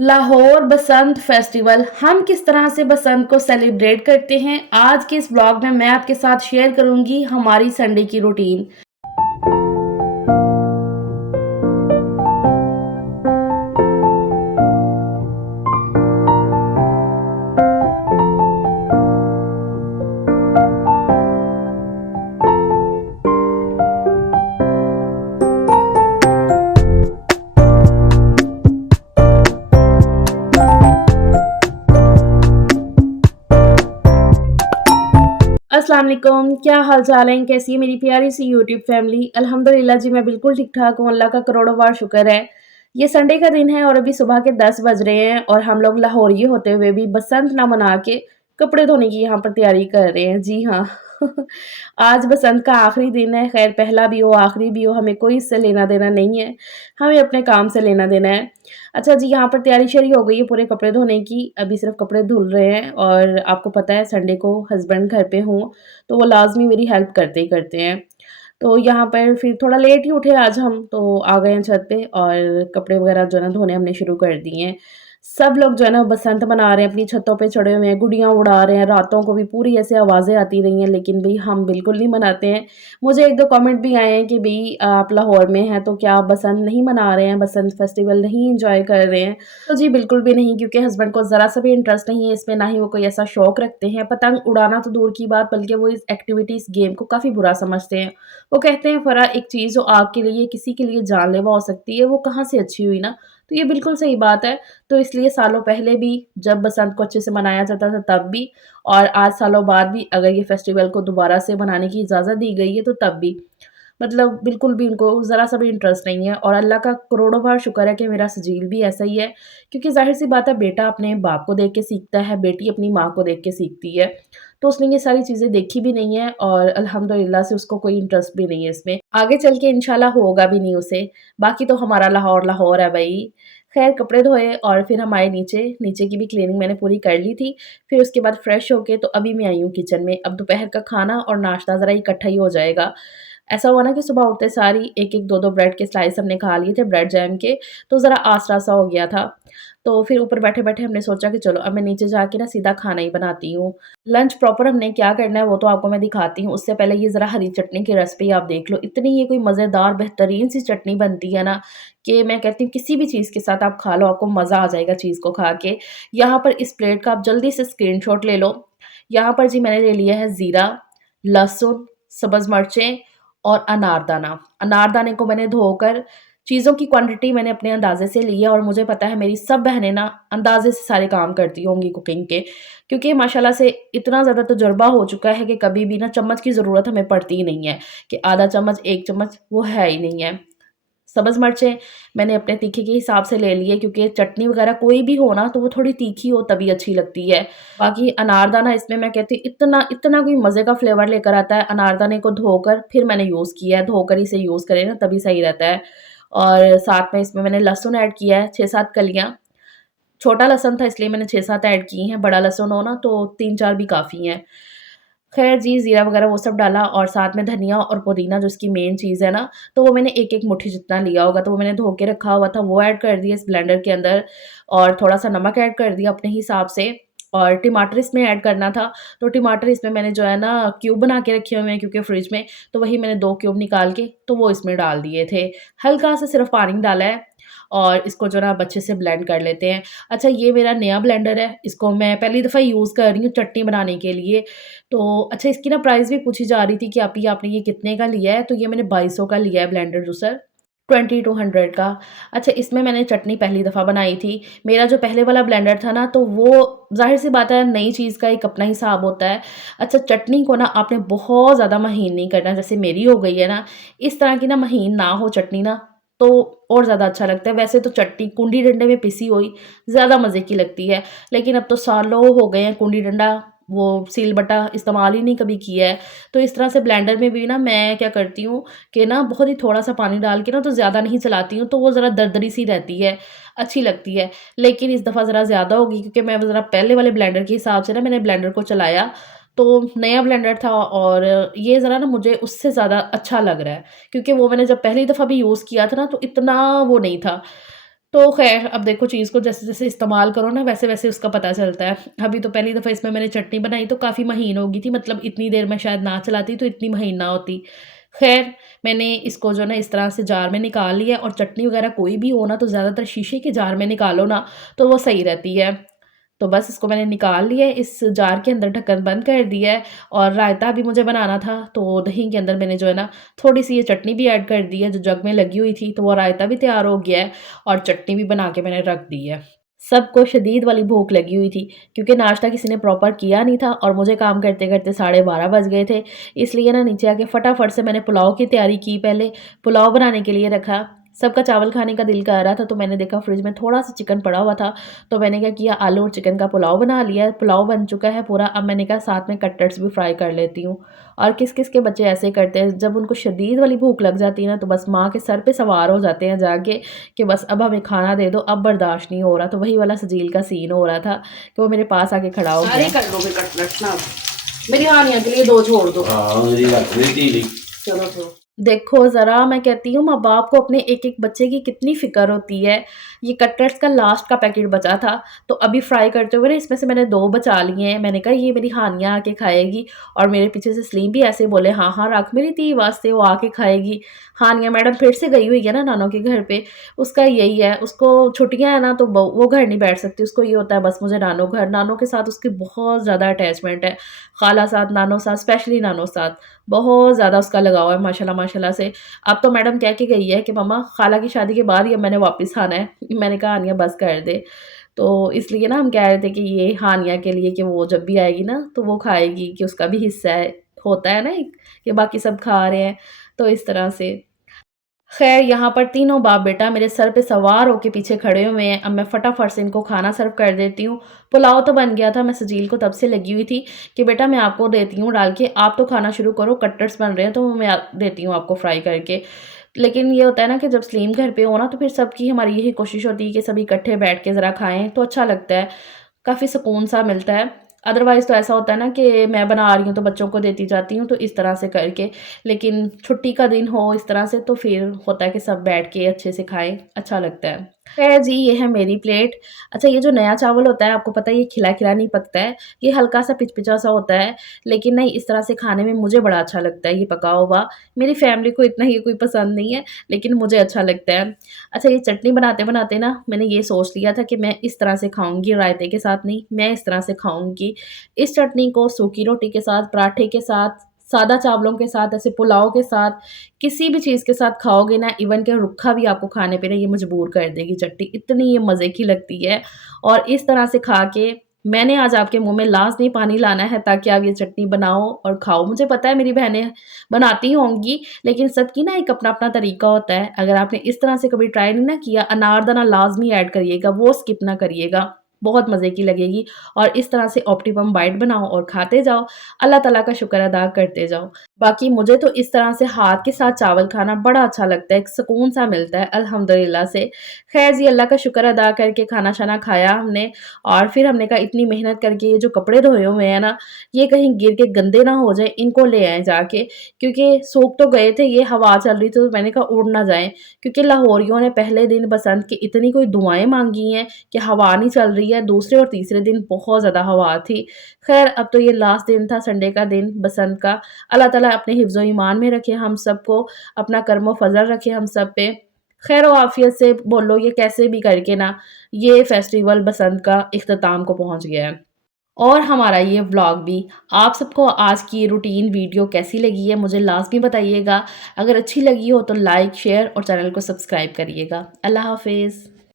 लाहौर बसंत festival हम किस तरह से बसंत को सेलिब्रेट करते हैं आज के इस ब्लॉग में मैं आपके साथ शेयर करूंगी हमारी संडे की रूटीन। अस्सलाम वालेकुम, क्या हाल चाल है, कैसी है मेरी प्यारी सी यूट्यूब फैमिली। अल्हम्दुलिल्लाह जी मैं बिल्कुल ठीक ठाक हूँ, अल्लाह का करोड़ों बार शुक्र है। ये संडे का दिन है और अभी सुबह के 10 बज रहे हैं और हम लोग लाहौरी होते हुए भी बसंत ना मना के कपड़े धोने की यहाँ पर तैयारी कर रहे हैं। जी हाँ। आज बसंत का आखिरी दिन है, खैर पहला भी हो आखिरी भी हो हमें कोई इससे लेना देना नहीं है, हमें अपने काम से लेना देना है। अच्छा जी, यहाँ पर तैयारी शुरू हो गई है पूरे कपड़े धोने की, अभी सिर्फ कपड़े धुल रहे हैं और आपको पता है संडे को हस्बैंड घर पे हों तो वो लाज़मी मेरी हेल्प करते ही करते हैं। तो यहाँ पर फिर थोड़ा लेट ही उठे आज हम, तो आ गए हैं छत पे और कपड़े वगैरह जो है ना धोने हमने शुरू कर दिए हैं। सब लोग जो है ना बसंत मना रहे हैं, अपनी छतों पे चढ़े हुए हैं, गुड़ियाँ उड़ा रहे हैं, रातों को भी पूरी ऐसे आवाज़ें आती रही हैं, लेकिन भई हम बिल्कुल नहीं मनाते हैं। मुझे 1-2 कमेंट भी आए हैं कि भई आप लाहौर में हैं तो क्या आप बसंत नहीं मना रहे हैं, बसंत फेस्टिवल नहीं एन्जॉय कर रहे हैं? तो जी बिल्कुल भी नहीं, क्योंकि हस्बैंड को ज़रा-सा भी इंटरेस्ट नहीं है इसमें, ना ही वो कोई ऐसा शौक रखते हैं। पतंग उड़ाना तो दूर की बात, बल्कि वो इस एक्टिविटी, इस गेम को काफ़ी बुरा समझते हैं। वो कहते हैं फ़रा एक चीज़ जो आपके लिए किसी के लिए जानलेवा हो सकती है, वो कहाँ से अच्छी हुई ना? तो ये बिल्कुल सही बात है। तो इसलिए सालों पहले भी जब बसंत को अच्छे से मनाया जाता था तब भी, और आज सालों बाद भी अगर ये फेस्टिवल को दोबारा से मनाने की इजाज़त दी गई है तो तब भी। मतलब बिल्कुल भी उनको ज़रा-सा भी इंटरेस्ट नहीं है और अल्लाह का करोड़ों बार शुक्र है कि मेरा सजील भी ऐसा ही है, क्योंकि ज़ाहिर-सी बात है बेटा अपने बाप को देख के सीखता है, बेटी अपनी माँ को देख के सीखती है। तो उसने ये सारी चीज़ें देखी भी नहीं है और अल्हम्दुलिल्लाह से उसको कोई इंटरेस्ट भी नहीं है इसमें। आगे चल के इंशाल्लाह होगा भी नहीं उसे, बाकी तो हमारा लाहौर लाहौर है भई। ख़ैर कपड़े धोए और फिर हम आए नीचे, नीचे की भी क्लीनिंग मैंने पूरी कर ली थी। फिर उसके बाद फ्रेश होके तो अभी मैं आई हूँ किचन में। अब दोपहर का खाना और नाश्ता ज़रा इकट्ठा ही हो जाएगा। ऐसा हुआ ना कि सुबह उठते सार ही 1-1 2-2 ब्रेड के स्लाइस हमने खा लिए थे ब्रेड जैम के, तो ज़रा आसरा-सा हो गया था। तो फिर ऊपर बैठे-बैठे हमने सोचा कि चलो अब मैं नीचे जाके ना सीधा खाना ही बनाती हूँ। लंच प्रॉपर हमने क्या करना है वो तो आपको मैं दिखाती हूँ, उससे पहले ये ज़रा हरी चटनी की रेसिपी आप देख लो। इतनी ये कोई मज़ेदार बेहतरीन सी चटनी बनती है ना, कि मैं कहती हूँ किसी भी चीज़ के साथ आप खा लो, आपको मज़ा आ जाएगा चीज़ को खा के। यहाँ पर इस प्लेट का आप जल्दी से स्क्रीनशॉट ले लो। यहाँ पर जी मैंने ले लिया है ज़ीरा, लहसुन, सब्ज़ मिर्चें और अनारदाना। अनारदाने को मैंने धोकर, चीज़ों की क्वांटिटी मैंने अपने अंदाज़े से ली है और मुझे पता है मेरी सब बहनें ना अंदाज़े से सारे काम करती होंगी कुकिंग के, क्योंकि माशाल्लाह से इतना ज़्यादा तजुर्बा हो चुका है कि कभी भी ना चम्मच की ज़रूरत हमें पड़ती ही नहीं है, कि आधा चम्मच, 1 चम्मच वो है ही नहीं है। सब्ज़ मिर्चें मैंने अपने तीखे के हिसाब से ले लिए, क्योंकि चटनी वग़ैरह कोई भी हो ना तो वो थोड़ी तीखी हो तभी अच्छी लगती है। बाकी अनारदाना इसमें मैं कहती हूँ इतना इतना कोई मज़े का फ्लेवर लेकर आता है। अनारदाने को धोकर फिर मैंने यूज़ किया है, धोकर इसे यूज़ करें ना तभी सही रहता है। और साथ में इसमें मैंने लहसुन ऐड किया है 6-7 कलियाँ। छोटा लहसुन था इसलिए मैंने 6-7 ऐड की हैं, बड़ा लहसुन हो ना तो 3-4 भी काफ़ी हैं। ख़ैर जी, ज़ीरा वग़ैरह वो सब डाला और साथ में धनिया और पुदीना जो इसकी मेन चीज़ है ना, तो वो मैंने 1-1 मुट्ठी जितना लिया होगा, तो वो मैंने धो के रखा हुआ था, वो ऐड कर दिया इस ब्लेंडर के अंदर और थोड़ा-सा नमक ऐड कर दिया अपने हिसाब से और टमाटर इसमें ऐड करना था। तो टमाटर इसमें मैंने जो है ना क्यूब बना के रखे हुए हैं, क्योंकि फ्रिज में, तो वही मैंने 2 क्यूब निकाल के तो वो इसमें डाल दिए थे। हल्का-सा सिर्फ़ पानी डाला है और इसको जो है ना अब अच्छे से ब्लेंड कर लेते हैं। अच्छा, ये मेरा नया ब्लेंडर है, इसको मैं पहली दफ़ा यूज़ कर रही हूँ चटनी बनाने के लिए। तो अच्छा, इसकी ना प्राइस भी पूछी जा रही थी कि आप आपने ये कितने का लिया है? तो ये मैंने 2200 का लिया है ब्लेंडर जूसर, 2200 का। अच्छा, इसमें मैंने चटनी पहली दफ़ा बनाई थी। मेरा जो पहले वाला ब्लेंडर था ना, तो वो ज़ाहिर-सी बात है नई चीज़ का एक अपना हिसाब होता है। अच्छा, चटनी को ना आपने बहुत ज़्यादा महीन नहीं करना, जैसे मेरी हो गई है ना, इस तरह की ना महीन ना हो चटनी ना, तो और ज़्यादा अच्छा लगता है। वैसे तो चटनी कूंडी डंडे में पिसी हुई ज़्यादा मज़े की लगती है, लेकिन अब तो सालों हो गए हैं कूंडी डंडा, वो सील-बट्टा इस्तेमाल ही नहीं कभी किया है। तो इस तरह से ब्लेंडर में भी ना मैं क्या करती हूँ कि ना बहुत ही थोड़ा-सा पानी डाल के ना, तो ज़्यादा नहीं चलाती हूँ, तो वो ज़रा दरदरी सी रहती है, अच्छी लगती है। लेकिन इस दफ़ा ज़रा ज़्यादा होगी, क्योंकि मैं ज़रा पहले वाले ब्लेंडर के हिसाब से ना मैंने ब्लेंडर को चलाया, तो नया ब्लेंडर था और ये ज़रा ना मुझे उससे ज़्यादा अच्छा लग रहा है, क्योंकि वो मैंने जब पहली दफ़ा भी यूज़ किया था ना, तो इतना वो नहीं था। तो ख़ैर अब देखो चीज़ को जैसे-जैसे इस्तेमाल करो ना वैसे-वैसे उसका पता चलता है। अभी तो पहली दफ़ा इसमें मैंने चटनी बनाई तो काफ़ी महीन हो गई थी, मतलब इतनी देर में शायद ना चलाती तो इतनी महीन ना होती। ख़ैर मैंने इसको जो है ना इस तरह से जार में निकाल लिया और चटनी वग़ैरह कोई भी हो ना तो ज़्यादातर शीशे के जार में निकालो ना तो वो सही रहती है। तो बस इसको मैंने निकाल लिया है, इस जार के अंदर ढक्कन बंद कर दिया है और रायता भी मुझे बनाना था, तो दही के अंदर मैंने जो है ना थोड़ी-सी ये चटनी भी ऐड कर दी है, जो जग में लगी हुई थी, तो वो रायता भी तैयार हो गया है और चटनी भी बना के मैंने रख दी है। सबको शदीद वाली भूख लगी हुई थी, क्योंकि नाश्ता किसी ने प्रॉपर किया नहीं था और मुझे काम करते-करते 12:30 बज गए थे। इसलिए ना नीचे आके फटाफट से मैंने पुलाव की तैयारी की पहले, पुलाव बनाने के लिए रखा। सबका चावल खाने का दिल कर रहा था, तो मैंने देखा फ्रिज में थोड़ा-सा चिकन पड़ा हुआ था, तो मैंने क्या किया आलू और चिकन का पुलाव बना लिया। पुलाव बन चुका है पूरा, अब मैंने कहा साथ में कटलेट्स भी फ्राई कर लेती हूँ। और किस-किस के बच्चे ऐसे करते हैं, जब उनको शदीद वाली भूख लग जाती है ना, तो बस माँ के सर पे सवार हो जाते हैं जाके कि बस अब हमें खाना दे दो, अब बर्दाश्त नहीं हो रहा। तो वही वाला सजील का सीन हो रहा था कि वो मेरे पास आके खड़ा हो सारे गया। कर लो फिर कटलेट्स ना अब। मेरी हानिया के लिए 2 छोड़ दो। हाँ मेरी रख रही थी। चलो तो। देखो ज़रा मैं कहती हूँ माँ-बाप को अपने एक-एक बच्चे की कितनी फ़िक्र होती है। ये कटलेट्स का लास्ट का पैकेट बचा था, तो अभी फ्राई करते हुए ना इसमें से मैंने 2 बचा लिए हैं। मैंने कहा ये मेरी हानिया आके खाएगी और मेरे पीछे से सलीम भी ऐसे बोले हाँ, हाँ रख मेरी धी वास्ते वो आके खाएगी। हानिया मैडम फिर से गई हुई है ना नानों के घर पे, उसका यही है, उसको छुट्टियाँ हैं ना तो वो घर नहीं बैठ सकती। उसको ये होता है बस मुझे नानो घर, नानो के साथ उसकी बहुत ज़्यादा अटैचमेंट है। खाला साथ, नानो साथ, स्पेशली नानो साथ। बहुत ज़्यादा उसका लगाव है माशाल्लाह माशाल्लाह से। अब तो मैडम कह के गई है कि मम्मा खाला की शादी के बाद ही अब मैंने वापस आना है। मैंने कहा हानिया बस कर दे। तो इसलिए ना हम कह रहे थे कि ये हानिया के लिए कि वो जब भी आएगी ना तो वो खाएगी कि उसका भी हिस्सा है। होता है ना एक कि बाकी सब खा रहे हैं, तो इस तरह से। ख़ैर यहाँ पर तीनों बाप-बेटा मेरे सर पे सवार होके पीछे खड़े हुए हैं। अब मैं फटाफट से इनको खाना सर्व कर देती हूँ। पुलाव तो बन गया था, मैं सजील को तब से लगी हुई थी कि बेटा मैं आपको देती हूँ डाल के, आप तो खाना शुरू करो, कटलेट्स बन रहे हैं तो मैं देती हूँ आपको फ्राई करके। लेकिन ये होता है ना कि जब सलीम घर पे हो ना तो फिर सबकी हमारी यही कोशिश होती है कि सभी इकट्ठे बैठ के ज़रा खाएँ तो अच्छा लगता है, काफ़ी सुकून-सा मिलता है। अदरवाइज़ तो ऐसा होता है ना कि मैं बना रही हूँ तो बच्चों को देती जाती हूँ, तो इस तरह से करके। लेकिन छुट्टी का दिन हो इस तरह से तो फिर होता है कि सब बैठ के अच्छे से खाएँ, अच्छा लगता है। ख़ैर जी, ये है मेरी प्लेट। अच्छा ये जो नया चावल होता है आपको पता है ये खिला-खिला नहीं पकता है, ये हल्का-सा पिच-पिचा-सा होता है, लेकिन नहीं इस तरह से खाने में मुझे बड़ा अच्छा लगता है ये पका हुआ। मेरी फ़ैमिली को इतना ये कोई पसंद नहीं है, लेकिन मुझे अच्छा लगता है। अच्छा ये चटनी बनाते-बनाते ना मैंने ये सोच लिया था कि मैं इस तरह से खाऊँगी, रायते के साथ नहीं, मैं इस तरह से खाऊँगी। इस चटनी को सूखी रोटी के साथ, पराठे के साथ, सादा चावलों के साथ, ऐसे पुलाव के साथ, किसी भी चीज़ के साथ खाओगे ना, इवन कि रूखा भी आपको खाने पे ना ये मजबूर कर देगी चटनी, इतनी ये मज़े की लगती है। और इस तरह से खा के मैंने आज आपके मुँह में लाज़मी पानी लाना है ताकि आप ये चटनी बनाओ और खाओ। मुझे पता है मेरी बहनें बनाती होंगी, लेकिन सबकी ना एक अपना-अपना तरीका होता है। अगर आपने इस तरह से कभी ट्राई नहीं ना किया, अनारदाना लाज़मी ऐड करिएगा, वो स्किप ना करिएगा, बहुत मज़े की लगेगी। और इस तरह से ऑप्टिमम बाइट बनाओ और खाते जाओ, अल्लाह ताला का शुक्र अदा करते जाओ। बाकी मुझे तो इस तरह से हाथ के साथ चावल खाना बड़ा अच्छा लगता है, एक सुकून-सा मिलता है अल्हम्दुलिल्लाह से। ख़ैर जी, अल्लाह का शुक्र अदा करके खाना-शाना खाया हमने और फिर हमने कहा इतनी मेहनत करके ये जो कपड़े धोए हुए हैं ना, ये कहीं गिर के गंदे ना हो जाएँ, इनको ले आएँ जाके। क्योंकि सूख तो गए थे, ये हवा चल रही थी तो मैंने कहा उड़ ना जाएँ। क्योंकि लाहौरियों ने पहले दिन बसंत की इतनी कोई दुआएँ माँगी हैं कि हवा नहीं चल रही है, दूसरे और तीसरे दिन बहुत ज़्यादा हवा थी। ख़ैर अब तो ये लास्ट दिन था संडे का दिन बसंत का। अल्लाह ताला अपने हिफ्ज़-ओ ईमान में रखे हम सबको, अपना करम-ओ-फ़ज़ल रखे हम सब पे। ख़ैर-ओ-आफ़ियत से बोलो ये कैसे भी करके ना, ये फेस्टिवल बसंत का इख्तिताम को पहुँच गया है। और हमारा ये व्लॉग भी। आप सबको आज की ये रूटीन वीडियो कैसी लगी है मुझे लाज़मी बताइएगा। अगर अच्छी लगी हो तो लाइक, शेयर और चैनल को सब्सक्राइब करिएगा। अल्लाह हाफ़िज़।